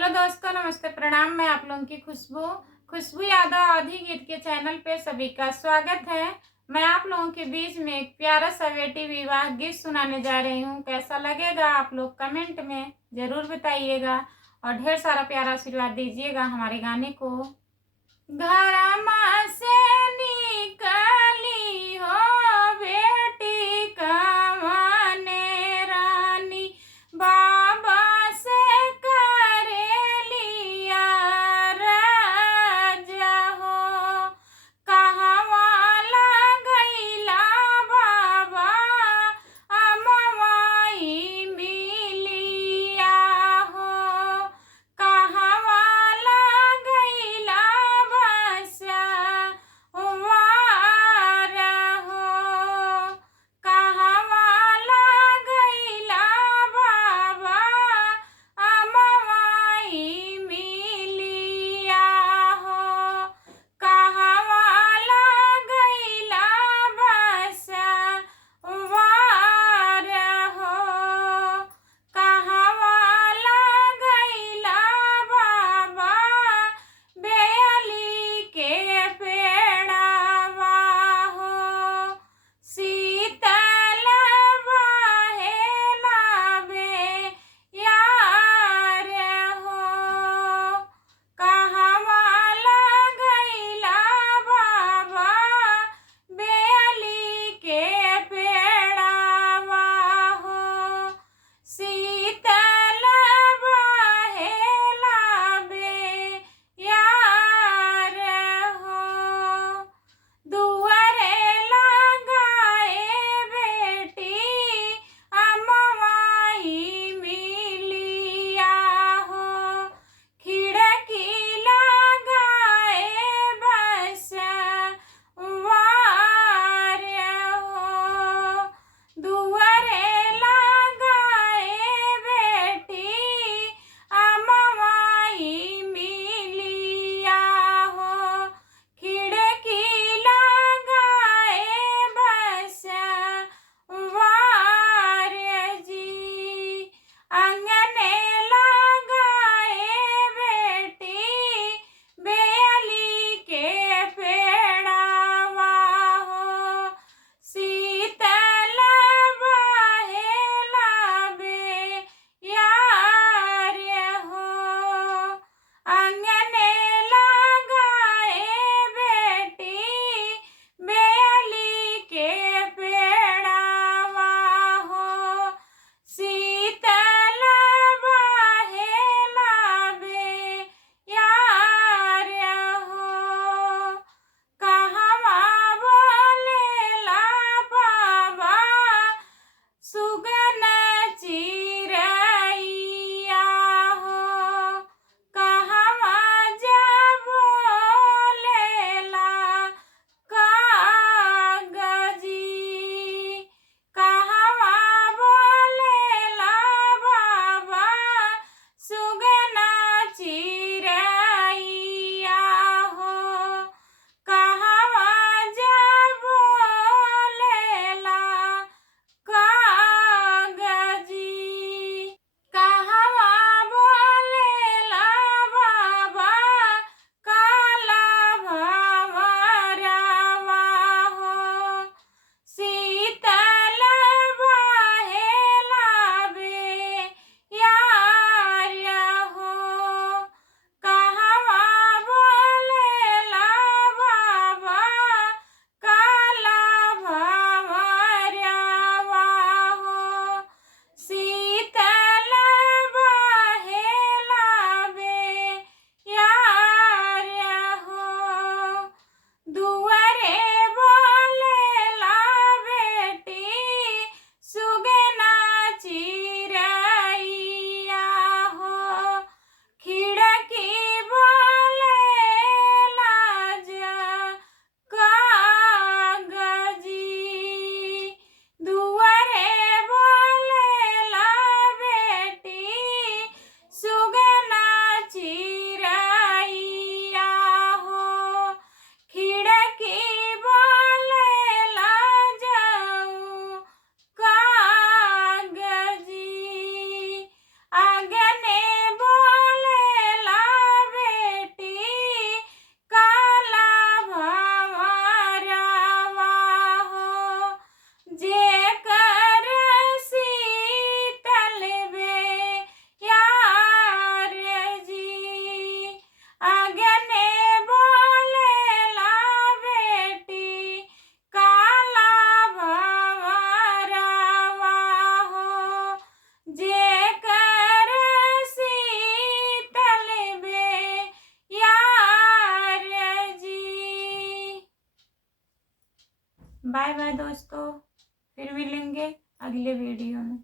हेलो दोस्तों, नमस्ते, प्रणाम। मैं आप लोगों की खुशबू खुशबू यादव आधी गीत के चैनल पे सभी का स्वागत है। मैं आप लोगों के बीच में एक प्यारा सा बेटी विवाह गीत सुनाने जा रही हूँ। कैसा लगेगा आप लोग कमेंट में जरूर बताइएगा और ढेर सारा प्यारा आशीर्वाद दीजिएगा हमारे गाने को। घरमा से निकली हो बेटी कमाने रानी, बाबा से करेलिया राजा हो। कहवा लगैला बाबा अमवाई मिलिया हो। कहवा लगैला बसा बाय बाय दोस्तों, फिर मिलेंगे अगले वीडियो में।